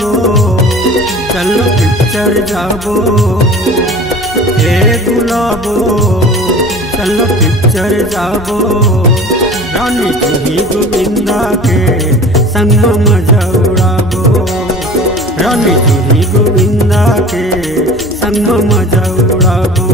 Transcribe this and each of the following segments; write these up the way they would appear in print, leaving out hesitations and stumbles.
जाबो चलो पिक्चर जाबो हे गुलाबो चलो पिक्चर जाबो रानी जूही गोविंदा के संग मजा उड़ाबो रानी जूही गोविंदा के संग मजा उड़ाबो।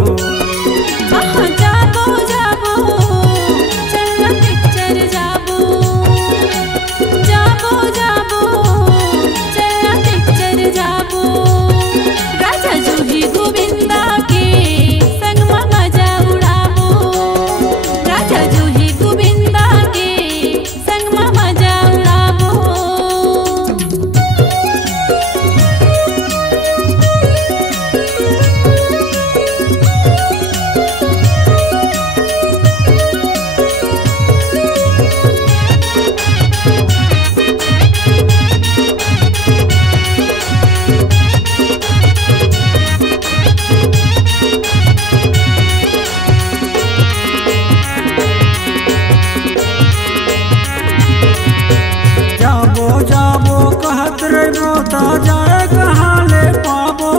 जाए कहाँ ले पाबो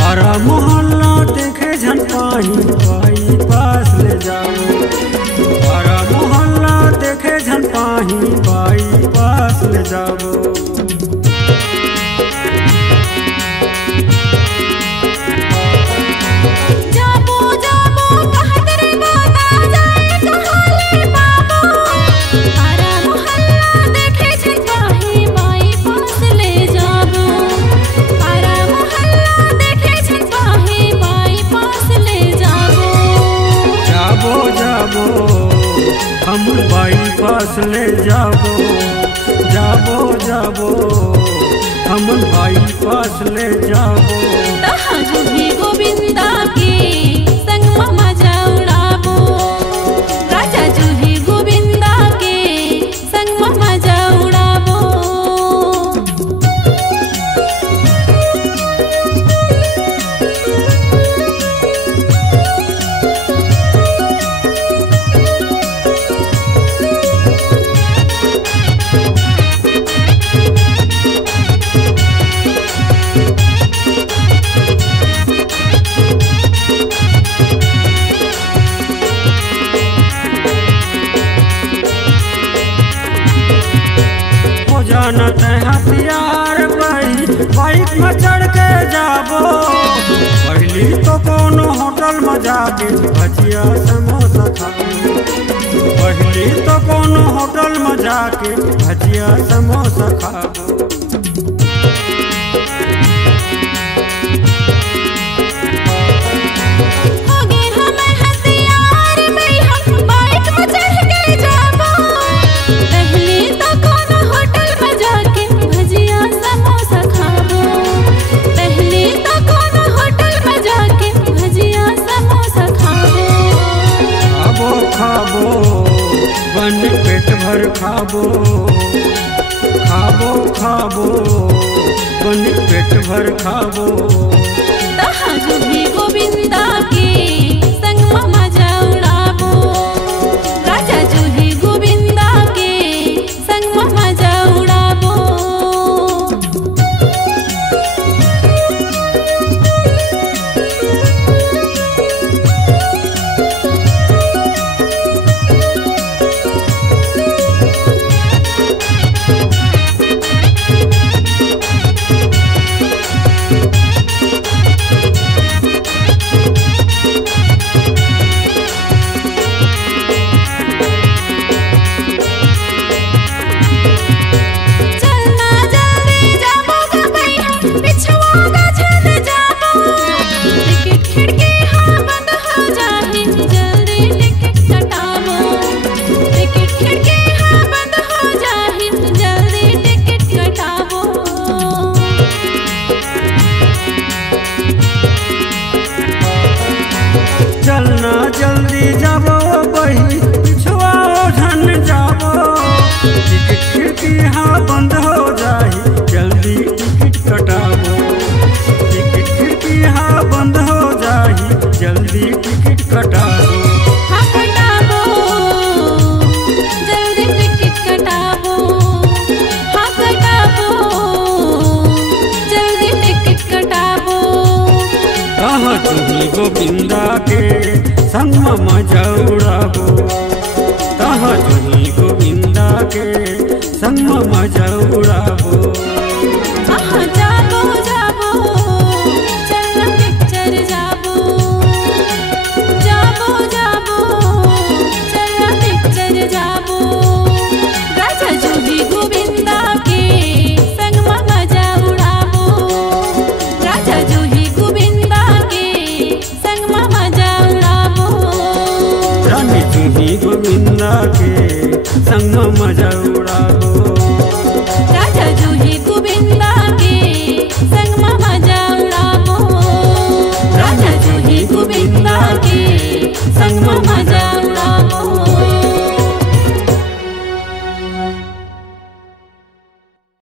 हरा मोहल्ला देखे झन पाही पाई पास ले जाओ हरा मोहल्ला देखे झन पाही पाई पास ले जाओ। हम बाईपास ले जाबो जाबो जाबो हम बाईपास ले जाबो जूही गोविंदा के संग मजा उड़ाबो राजा जूही गोविंदा के संग मजा उड़ाबो। जानत हथियार बाइक में चढ़ के जाबो पहली तो कोनो होटल में जाके भजिया समोसा खाबो पहली तो कोनो होटल में जाके भजिया समोसा खाबो। बन पेट भर खाबो खाबो खाबो बन पेट भर खाबो जूही गोविंदा के संग मजा उड़ाबो राजा जूही गोविंदा के संग मजा उड़ाबो। चलना जल्दी जाबो बही पिछुआ झन जाबो टिकट खिड़की हाँ बंद हो जाही जल्दी टिकट कटाबो टिकट खिड़की हाँ बंद हो जाही जल्दी टिकट कटाबो। हाँ कटाबो जल्दी टिकट कटाबो हाँ कटाबो के संग मजा उड़ाबो। तहाँ जुही गोविंदा के संग मजा उड़ाबो। आहा जाबो जाबो चल पिक्चर जाबो। जाबो जाबो चल पिक्चर जाबो। राजा जुही गोविंदा के संग मजा उड़ाबो। राजा जुही गोविंदा के संग मजा उड़ाबो। रानी जुही गोविंदा के संग मजा